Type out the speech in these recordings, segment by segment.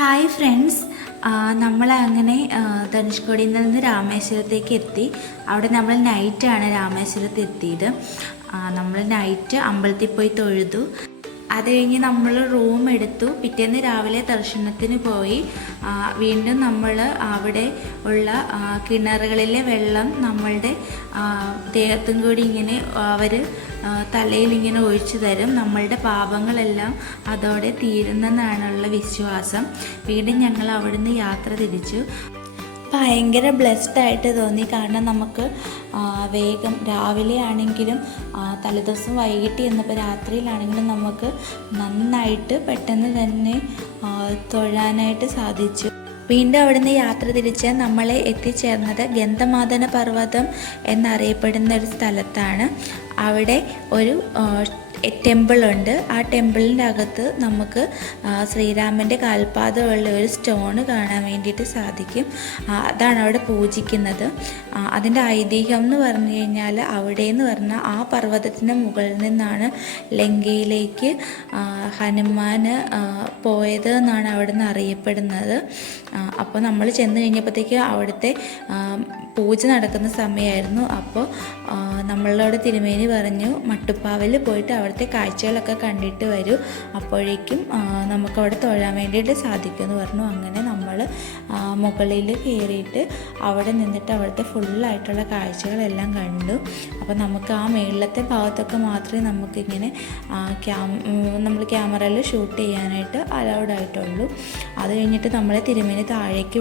Hi friends, നമ്മൾ അങ്ങനെ ധനുഷ്കോടിയിൽ നിന്ന് രാമേശ്വരത്തേക്ക് എത്തി. അവിടെ നമ്മൾ നൈറ്റാണ് രാമേശ്വരത്ത് എത്തിയത്. നമ്മൾ നൈറ്റ് അമ്പലത്തിൽ പോയി തൊഴുതു. അത് കഴിഞ്ഞ് നമ്മൾ റൂം എടുത്തു. പിറ്റേന്ന് രാവിലെ ദർശനത്തിന് പോയി. വീണ്ടും നമ്മൾ അവിടെ ഉള്ള കിണറുകളിലെ വെള്ളം നമ്മളുടെ ദേഹത്തും കൂടി ഇങ്ങനെ അവർ തലയിൽ ഇങ്ങനെ ഒഴിച്ചു തരും. നമ്മളുടെ പാപങ്ങളെല്ലാം അതോടെ തീരുന്നെന്നാണുള്ള വിശ്വാസം. വീണ്ടും ഞങ്ങൾ അവിടുന്ന് യാത്ര തിരിച്ചു. ഭയങ്കര ബ്ലെസ്ഡ് ആയിട്ട് തോന്നി. കാരണം നമുക്ക് വേഗം രാവിലെ ആണെങ്കിലും തലേദിവസം വൈകിട്ട് എന്നപ്പോൾ രാത്രിയിലാണെങ്കിലും നമുക്ക് നന്നായിട്ട് പെട്ടെന്ന് തന്നെ തൊഴാനായിട്ട് സാധിച്ചു. വീണ്ടും അവിടുന്ന് യാത്ര തിരിച്ച് നമ്മളെ എത്തിച്ചേർന്നത് ഗന്ധമാദന പർവ്വതം എന്നറിയപ്പെടുന്ന ഒരു സ്ഥലത്താണ്. അവിടെ ഒരു ടെമ്പിളുണ്ട്. ആ ടെമ്പിളിൻ്റെ അകത്ത് നമുക്ക് ശ്രീരാമൻ്റെ കാൽപാദമുള്ള ഒരു സ്റ്റോണ് കാണാൻ വേണ്ടിയിട്ട് സാധിക്കും. അതാണ് അവിടെ പൂജിക്കുന്നത്. അതിൻ്റെ ഐതിഹ്യം എന്ന് പറഞ്ഞു കഴിഞ്ഞാൽ അവിടെ എന്ന് പറഞ്ഞാൽ ആ പർവ്വതത്തിൻ്റെ മുകളിൽ നിന്നാണ് ലങ്കയിലേക്ക് ഹനുമാൻ പോയത് എന്നാണ് അവിടെ നിന്ന് അറിയപ്പെടുന്നത്. അപ്പോൾ നമ്മൾ ചെന്ന് കഴിഞ്ഞപ്പോഴത്തേക്ക് അവിടുത്തെ പൂജ നടക്കുന്ന സമയമായിരുന്നു. അപ്പോൾ നമ്മളോട് തിരുമേനി പറഞ്ഞു, മട്ടുപ്പാവിൽ പോയിട്ട് അവിടുത്തെ കാഴ്ചകളൊക്കെ കണ്ടിട്ട് വരൂ, അപ്പോഴേക്കും നമുക്കവിടെ തൊഴാൻ വേണ്ടിയിട്ട് സാധിക്കുമെന്ന് പറഞ്ഞു. അങ്ങനെ നമ്മൾ മുകളിൽ കയറിയിട്ട് അവിടെ നിന്നിട്ട് അവിടുത്തെ ഫുള്ളായിട്ടുള്ള കാഴ്ചകളെല്ലാം കണ്ടു. അപ്പോൾ നമുക്ക് ആ മേളിലത്തെ ഭാഗത്തൊക്കെ മാത്രമേ നമുക്കിങ്ങനെ നമ്മൾ ക്യാമറയിൽ ഷൂട്ട് ചെയ്യാനായിട്ട് അലൗഡ് ആയിട്ടുള്ളൂ. അത് കഴിഞ്ഞിട്ട് നമ്മളെ തിരുമേനി താഴേക്ക്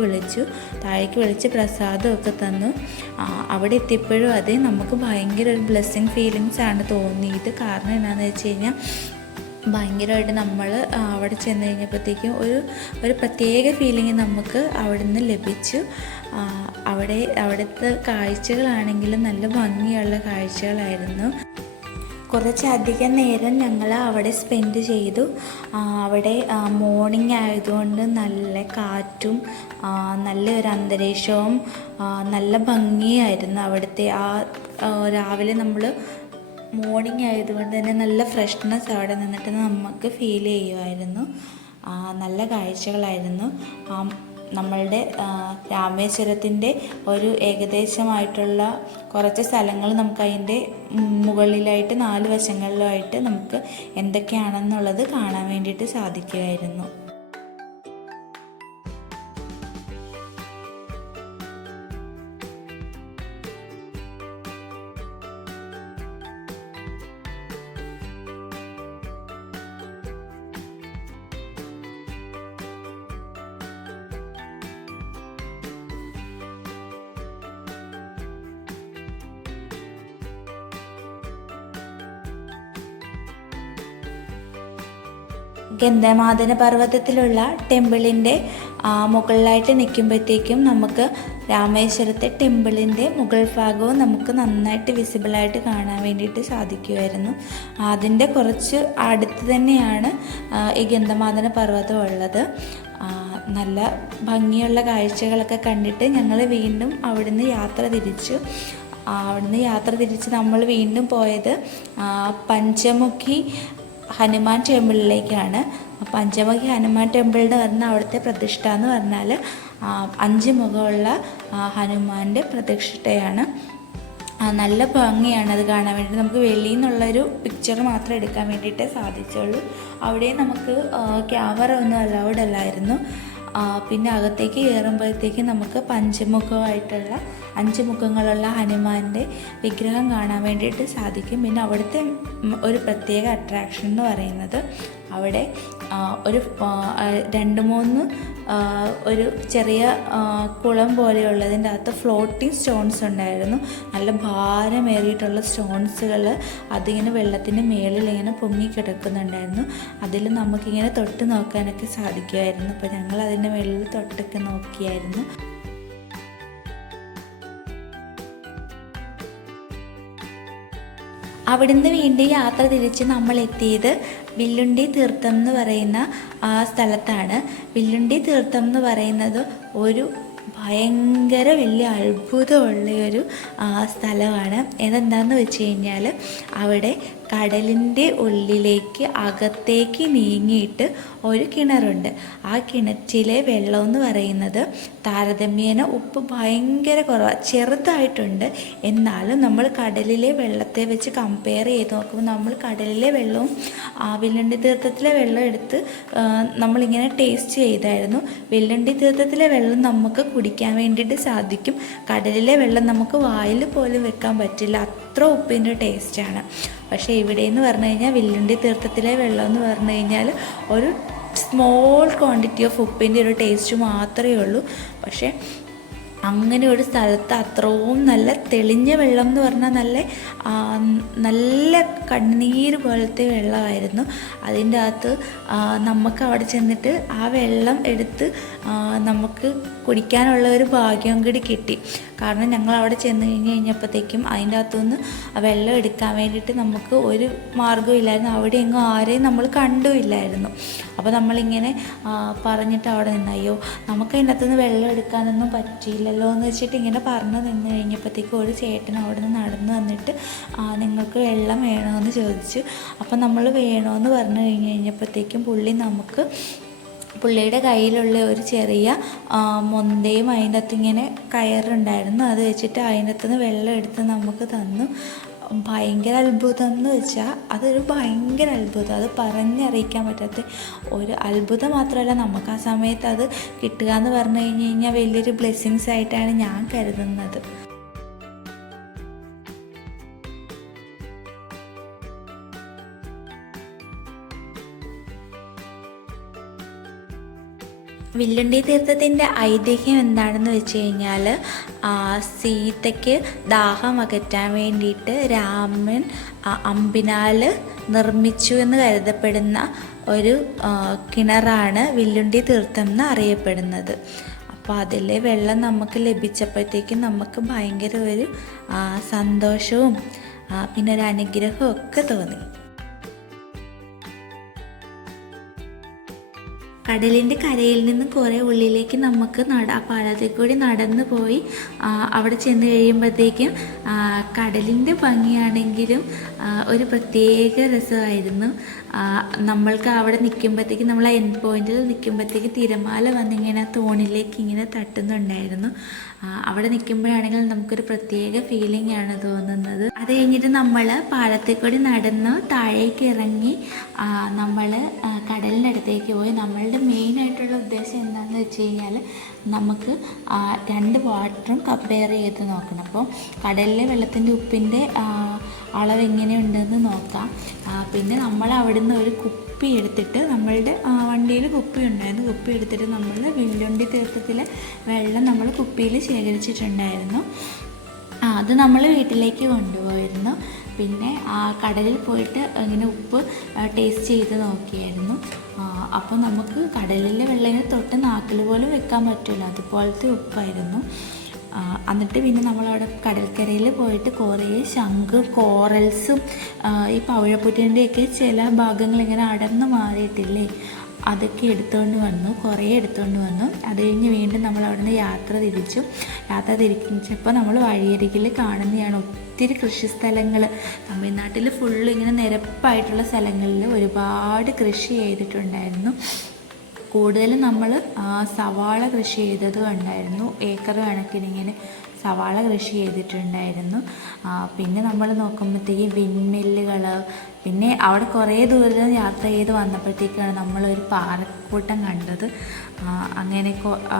വിളിച്ച് പ്രസാദമൊക്കെ തന്നു. അവിടെ എത്തിയപ്പോഴും അത് നമുക്ക് ഭയങ്കര ഒരു ബ്ലെസ്സിങ് ഫീലിങ്സ് ആണ് തോന്നിയത്. കാരണം എന്താണെന്ന് വെച്ച് കഴിഞ്ഞാൽ ഭയങ്കരമായിട്ട് നമ്മൾ അവിടെ ചെന്ന് കഴിഞ്ഞപ്പോഴത്തേക്കും ഒരു പ്രത്യേക ഫീലിംഗ് നമുക്ക് അവിടെ നിന്ന് ലഭിച്ചു. അവിടുത്തെ കാഴ്ചകളാണെങ്കിലും നല്ല ഭംഗിയുള്ള കാഴ്ചകളായിരുന്നു. കുറച്ചധികം നേരം ഞങ്ങൾ അവിടെ സ്പെൻഡ് ചെയ്തു. അവിടെ മോർണിംഗ് ആയതുകൊണ്ട് നല്ല കാറ്റും നല്ലൊരു അന്തരീക്ഷവും നല്ല ഭംഗിയായിരുന്നു. അവിടുത്തെ രാവിലെ നമ്മൾ മോർണിംഗ് ആയതുകൊണ്ട് തന്നെ നല്ല ഫ്രഷ്നെസ് അവിടെ നിന്നിട്ട് നമുക്ക് ഫീൽ ചെയ്യുമായിരുന്നു. നല്ല കാഴ്ചകളായിരുന്നു. നമ്മളുടെ രാമേശ്വരത്തിൻ്റെ ഒരു ഏകദേശമായിട്ടുള്ള കുറച്ച് സ്ഥലങ്ങൾ നമുക്ക് അതിൻ്റെ മുകളിലായിട്ട് 4 വശങ്ങളിലുമായിട്ട് നമുക്ക് എന്തൊക്കെയാണെന്നുള്ളത് കാണാൻ വേണ്ടിയിട്ട് സാധിക്കുമായിരുന്നു. ഗന്ധമാദന പർവ്വതത്തിലുള്ള ടെമ്പിളിൻ്റെ മുകളിലായിട്ട് നിൽക്കുമ്പോഴത്തേക്കും നമുക്ക് രാമേശ്വരത്തെ ടെമ്പിളിൻ്റെ മുകൾ ഭാഗവും നമുക്ക് നന്നായിട്ട് വിസിബിളായിട്ട് കാണാൻ വേണ്ടിയിട്ട് സാധിക്കുമായിരുന്നു. അതിൻ്റെ കുറച്ച് അടുത്ത് തന്നെയാണ് ഈ ഗന്ധമാദന പർവ്വതം ഉള്ളത്. നല്ല ഭംഗിയുള്ള കാഴ്ചകളൊക്കെ കണ്ടിട്ട് ഞങ്ങൾ വീണ്ടും അവിടുന്ന് യാത്ര തിരിച്ച് നമ്മൾ വീണ്ടും പോയത് പഞ്ചമുഖി ഹനുമാൻ ടെമ്പിളിലേക്കാണ്. പഞ്ചമുഖി ഹനുമാൻ ടെമ്പിൾ എന്ന് പറഞ്ഞാൽ അവിടുത്തെ പ്രതിഷ്ഠ എന്ന് പറഞ്ഞാൽ 5 മുഖമുള്ള ഹനുമാൻ്റെ പ്രതിഷ്ഠയാണ്. നല്ല ഭംഗിയാണ് അത് കാണാൻ വേണ്ടിയിട്ട്. നമുക്ക് വെളിയിൽ നിന്നുള്ളൊരു പിക്ചർ മാത്രം എടുക്കാൻ വേണ്ടിയിട്ടേ സാധിച്ചുള്ളൂ. അവിടെ നമുക്ക് ക്യാമറ ഒന്നും അലൗഡ് അല്ലായിരുന്നു. പിന്നെ അകത്തേക്ക് കയറുമ്പോഴത്തേക്ക് നമുക്ക് 5 മുഖങ്ങളുള്ള ഹനുമാൻ്റെ വിഗ്രഹം കാണാൻ വേണ്ടിയിട്ട് സാധിക്കും. പിന്നെ അവിടുത്തെ ഒരു പ്രത്യേക അട്രാക്ഷൻ എന്ന് പറയുന്നത് അവിടെ ഒരു 2-3 ഒരു ചെറിയ കുളം പോലെയുള്ളതിൻ്റെ അകത്ത് ഫ്ലോട്ടിംഗ് സ്റ്റോൺസ് ഉണ്ടായിരുന്നു. നല്ല ഭാരമേറിയിട്ടുള്ള സ്റ്റോൺസുകൾ അതിങ്ങനെ വെള്ളത്തിൻ്റെ മേളിൽ ഇങ്ങനെ പൊങ്ങിക്കിടക്കുന്നുണ്ടായിരുന്നു. അതിൽ നമുക്കിങ്ങനെ തൊട്ട് നോക്കാനൊക്കെ സാധിക്കുമായിരുന്നു. അപ്പോൾ ഞങ്ങൾ അതിൻ്റെ മേളിൽ തൊട്ടൊക്കെ നോക്കിയായിരുന്നു. അവിടുന്ന് വീണ്ടും യാത്ര തിരിച്ച് നമ്മൾ എത്തിയത് വില്ലുണ്ടി തീർത്ഥം എന്ന് പറയുന്ന സ്ഥലത്താണ്. വില്ലുണ്ടി തീർത്ഥം എന്ന് പറയുന്നത് ഒരു ഭയങ്കര വലിയ അത്ഭുതമുള്ളൊരു സ്ഥലമാണ്. ഇതെന്താണെന്ന് വെച്ച് കഴിഞ്ഞാൽ അവിടെ കടലിൻ്റെ ഉള്ളിലേക്ക് അകത്തേക്ക് നീങ്ങിയിട്ട് ഒരു കിണറുണ്ട്. ആ കിണറ്റിലെ വെള്ളം എന്ന് പറയുന്നത് താരതമ്യേന ഉപ്പ് ഭയങ്കര കുറവാണ്, ചെറുതായിട്ടുണ്ട്. എന്നാലും നമ്മൾ കടലിലെ വെള്ളത്തെ വെച്ച് കമ്പയർ ചെയ്ത് നോക്കുമ്പോൾ നമ്മൾ കടലിലെ വെള്ളവും വില്ലണ്ടി തീർത്ഥത്തിലെ വെള്ളം എടുത്ത് നമ്മളിങ്ങനെ ടേസ്റ്റ് ചെയ്തായിരുന്നു. വില്ലണ്ടി തീർത്ഥത്തിലെ വെള്ളം നമുക്ക് കുടിക്കാൻ വേണ്ടിയിട്ട് സാധിക്കും, കടലിലെ വെള്ളം നമുക്ക് വായിൽ പോലും വെക്കാൻ പറ്റില്ല, അത്ര ഉപ്പിൻ്റെ ടേസ്റ്റാണ്. പക്ഷേ ഇവിടെ എന്ന് പറഞ്ഞു കഴിഞ്ഞാൽ വില്ലണ്ടി തീർത്ഥത്തിലെ വെള്ളം എന്ന് പറഞ്ഞു കഴിഞ്ഞാൽ ഒരു സ്മോൾ ക്വാണ്ടിറ്റി ഓഫ് ഉപ്പിൻ്റെ ഒരു ടേസ്റ്റ് മാത്രമേ ഉള്ളൂ. പക്ഷേ അങ്ങനെ ഒരു സ്ഥലത്ത് അത്രയും നല്ല തെളിഞ്ഞ വെള്ളം എന്ന് പറഞ്ഞാൽ നല്ല കണ്ണീര് പോലത്തെ വെള്ളമായിരുന്നു. അതിൻ്റെ അകത്ത് നമുക്ക് അവിടെ ചെന്നിട്ട് ആ വെള്ളം എടുത്ത് നമുക്ക് കുടിക്കാനുള്ള ഒരു ഭാഗ്യം കൂടി കിട്ടി. കാരണം ഞങ്ങൾ അവിടെ ചെന്ന് കഴിഞ്ഞപ്പോഴത്തേക്കും അതിൻ്റെ അകത്തുനിന്ന് വെള്ളം എടുക്കാൻ വേണ്ടിയിട്ട് നമുക്ക് ഒരു മാർഗ്ഗവും ഇല്ലായിരുന്നു. അവിടെ എങ്ങും ആരെയും നമ്മൾ കണ്ടുമില്ലായിരുന്നു. അപ്പോൾ നമ്മളിങ്ങനെ പറഞ്ഞിട്ട് അവിടെ നിന്ന് അയ്യോ നമുക്ക് അതിൻ്റെ അകത്തുനിന്ന് വെള്ളം എടുക്കാനൊന്നും പറ്റിയില്ലല്ലോ എന്ന് വെച്ചിട്ട് ഇങ്ങനെ പറഞ്ഞു നിന്ന് കഴിഞ്ഞപ്പോഴത്തേക്കും ഒരു ചേട്ടൻ അവിടെ നിന്ന് നടന്നു വന്നിട്ട് നിങ്ങൾക്ക് വെള്ളം വേണമെന്ന് ചോദിച്ചു. അപ്പം നമ്മൾ വേണമെന്ന് പറഞ്ഞു കഴിഞ്ഞപ്പോഴത്തേക്കും പുള്ളിയുടെ കയ്യിലുള്ള ഒരു ചെറിയ മൊന്തയും അതിൻ്റെ അകത്ത് ഇങ്ങനെ കയറുണ്ടായിരുന്നു, അത് വെച്ചിട്ട് അതിൻ്റെ അകത്തുനിന്ന് വെള്ളം എടുത്ത് നമുക്ക് തന്നു. ഭയങ്കര അത്ഭുതം എന്ന് വെച്ചാൽ അതൊരു ഭയങ്കര അത്ഭുതം, അത് പറഞ്ഞറിയിക്കാൻ പറ്റാത്ത ഒരു അത്ഭുതം മാത്രമല്ല, നമുക്ക് ആ സമയത്ത് അത് കിട്ടുക എന്ന് പറഞ്ഞു കഴിഞ്ഞാൽ വലിയൊരു ബ്ലെസ്സിങ്സ് ആയിട്ടാണ് ഞാൻ കരുതുന്നത്. വില്ലണ്ടി തീർത്ഥത്തിൻ്റെ ഐതിഹ്യം എന്താണെന്ന് വെച്ച് കഴിഞ്ഞാൽ സീതയ്ക്ക് ദാഹം അകറ്റാൻ വേണ്ടിയിട്ട് രാമൻ അമ്പിനാൽ നിർമ്മിച്ചു എന്ന് കരുതപ്പെടുന്ന ഒരു കിണറാണ് വില്ലുണ്ടി തീർത്ഥം എന്ന് അറിയപ്പെടുന്നത്. അപ്പോൾ അതിലെ വെള്ളം നമുക്ക് ലഭിച്ചപ്പോഴത്തേക്കും നമുക്ക് ഭയങ്കര ഒരു സന്തോഷവും പിന്നെ ഒരു അനുഗ്രഹവും ഒക്കെ തോന്നി. കടലിൻ്റെ കരയിൽ നിന്ന് കുറേ ഉള്ളിലേക്ക് നമുക്ക് പാലത്തിൽ കൂടി നടന്നു പോയി അവിടെ ചെന്ന് കഴിയുമ്പോഴത്തേക്കും കടലിൻ്റെ ഭംഗിയാണെങ്കിലും ഒരു പ്രത്യേക രസമായിരുന്നു. നമ്മൾക്ക് അവിടെ നിൽക്കുമ്പോഴത്തേക്കും നമ്മൾ ആ എൻഡ് പോയിന്റിൽ നിൽക്കുമ്പോഴത്തേക്ക് തിരമാല വന്നിങ്ങനെ തോണിലേക്ക് ഇങ്ങനെ തട്ടുന്നുണ്ടായിരുന്നു. അവിടെ നിൽക്കുമ്പോഴാണെങ്കിൽ നമുക്കൊരു പ്രത്യേക ഫീലിംഗ് ആണ് തോന്നുന്നത്. അത് കഴിഞ്ഞിട്ട് നമ്മൾ പാലത്തിൽ കൂടി നടന്ന് താഴേക്ക് ഇറങ്ങി നമ്മൾ കടലിൻ്റെ അടുത്തേക്ക് പോയി. നമ്മളുടെ മെയിനായിട്ടുള്ള ഉദ്ദേശം എന്താണെന്ന് വെച്ച് കഴിഞ്ഞാൽ നമുക്ക് രണ്ട് വാട്ടറും കമ്പയർ ചെയ്ത് നോക്കണം. അപ്പോൾ കടലിലെ വെള്ളത്തിൻ്റെ ഉപ്പിൻ്റെ അളവ് എങ്ങനെയുണ്ടെന്ന് നോക്കാം. പിന്നെ നമ്മൾ അവിടുന്ന് ഒരു കുപ്പി എടുത്തിട്ട് നമ്മളുടെ വണ്ടിയിൽ കുപ്പി ഉണ്ടായിരുന്നു, കുപ്പി എടുത്തിട്ട് നമ്മൾ വില്ലുണ്ടി തീർത്ഥത്തിലെ വെള്ളം നമ്മൾ കുപ്പിയിൽ ശേഖരിച്ചിട്ടുണ്ടായിരുന്നു. അത് നമ്മൾ വീട്ടിലേക്ക് കൊണ്ടുപോയിരുന്നു. പിന്നെ കടലിൽ പോയിട്ട് ഇങ്ങനെ ഉപ്പ് ടേസ്റ്റ് ചെയ്ത് നോക്കിയായിരുന്നു. അപ്പോൾ നമുക്ക് കടലിലെ വെള്ളം തൊട്ട് നാക്കിൽ പോലും വെക്കാൻ പറ്റില്ല, അതുപോലത്തെ ഉപ്പായിരുന്നു. എന്നിട്ട് പിന്നെ നമ്മളവിടെ കടൽക്കരയിൽ പോയിട്ട് കുറേ ശംഖ്, കോറൽസും ഈ പവിഴപ്പുറ്റിൻ്റെയൊക്കെ ചില ഭാഗങ്ങൾ ഇങ്ങനെ അടർന്നു മാറിയിട്ടില്ലേ, അതൊക്കെ കുറേ എടുത്തുകൊണ്ട് വന്നു. അത് കഴിഞ്ഞ് വീണ്ടും നമ്മൾ അവിടെ നിന്ന് യാത്ര തിരിച്ചപ്പോൾ നമ്മൾ വഴിയരികിൽ കാണുന്നതാണ് ഒത്തിരി കൃഷിസ്ഥലങ്ങൾ. തമിഴ്നാട്ടിൽ ഫുള്ള് ഇങ്ങനെ നിരപ്പായിട്ടുള്ള സ്ഥലങ്ങളിൽ ഒരുപാട് കൃഷി ചെയ്തിട്ടുണ്ടായിരുന്നു. കൂടുതലും നമ്മൾ സവാള കൃഷി ചെയ്തത് കണ്ടായിരുന്നു, ഏക്കർ കണക്കിനിങ്ങനെ സവാള കൃഷി ചെയ്തിട്ടുണ്ടായിരുന്നു. പിന്നെ നമ്മൾ നോക്കുമ്പോഴത്തേക്ക് വിൻമില്ലുകൾ, പിന്നെ അവിടെ കുറേ ദൂരം യാത്ര ചെയ്ത് വന്നപ്പോഴത്തേക്കാണ് നമ്മളൊരു പാറക്കൂട്ടം കണ്ടത്. അങ്ങനെ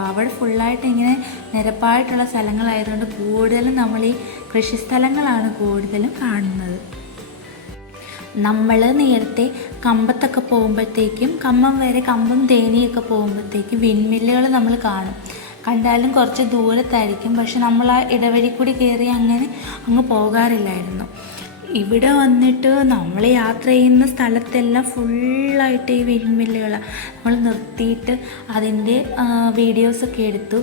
അവിടെ ഫുള്ളായിട്ട് ഇങ്ങനെ നിരപ്പായിട്ടുള്ള സ്ഥലങ്ങളായതുകൊണ്ട് കൂടുതലും നമ്മൾ ഈ കൃഷിസ്ഥലങ്ങളാണ് കൂടുതലും കാണുന്നത്. നമ്മൾ നേരത്തെ കമ്പത്തൊക്കെ പോകുമ്പോഴത്തേക്കും കമ്പം തേനിയൊക്കെ പോകുമ്പോഴത്തേക്കും വിൻമില്ലുകൾ നമ്മൾ കണ്ടാലും കുറച്ച് ദൂരത്തായിരിക്കും. പക്ഷെ നമ്മൾ ആ ഇടവഴി കൂടി കയറി അങ്ങ് പോകാറില്ലായിരുന്നു. ഇവിടെ വന്നിട്ട് നമ്മൾ യാത്ര ചെയ്യുന്ന സ്ഥലത്തെല്ലാം ഫുള്ളായിട്ട് ഈ വിൻമില്ലുകൾ നമ്മൾ നിർത്തിയിട്ട് അതിൻ്റെ വീഡിയോസൊക്കെ എടുത്തു.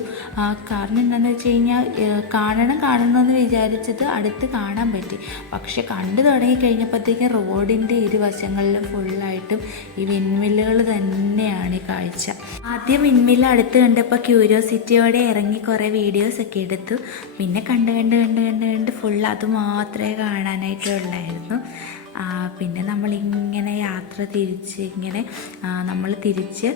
കാരണം എന്താണെന്ന് വെച്ച് കഴിഞ്ഞാൽ കാണണമെന്ന് വിചാരിച്ചത് അടുത്ത് കാണാൻ പറ്റി. പക്ഷെ കണ്ടു തുടങ്ങിക്കഴിഞ്ഞപ്പോഴത്തേക്കും റോഡിൻ്റെ ഇരുവശങ്ങളിലും ഫുള്ളായിട്ടും ഈ വിൻമില്ലുകൾ തന്നെയാണ് ഈ കാഴ്ച. ആദ്യം വിൻമില്ല് അടുത്ത് കണ്ടപ്പോൾ ക്യൂരിയോസിറ്റിയോടെ ഇറങ്ങി കുറേ വീഡിയോസൊക്കെ എടുത്തു. പിന്നെ കണ്ട് ഫുൾ അത് മാത്രമേ കാണാനായിട്ട് ഉള്ളായിരുന്നു. പിന്നെ നമ്മളിങ്ങനെ യാത്ര തിരിച്ച് ഇങ്ങനെ നമ്മൾ തിരിച്ച്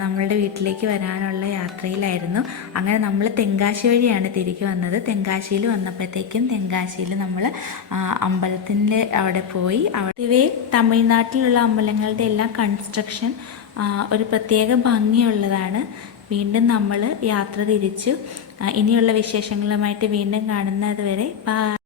നമ്മളുടെ വീട്ടിലേക്ക് വരാനുള്ള യാത്രയിലായിരുന്നു. അങ്ങനെ നമ്മൾ തെങ്കാശി വഴിയാണ് തിരികെ വന്നത്. തെങ്കാശിയിൽ വന്നപ്പോഴത്തേക്കും തെങ്കാശിയിൽ നമ്മൾ അമ്പലത്തിൻ്റെ അവിടെ പോയി. അവിടെ തമിഴ്നാട്ടിലുള്ള അമ്പലങ്ങളുടെ എല്ലാം കൺസ്ട്രക്ഷൻ ഒരു പ്രത്യേക ഭംഗിയുള്ളതാണ്. വീണ്ടും നമ്മൾ യാത്ര തിരിച്ചു. ഇനിയുള്ള വിശേഷങ്ങളുമായിട്ട് വീണ്ടും കാണുന്നത് വരെ ബൈ.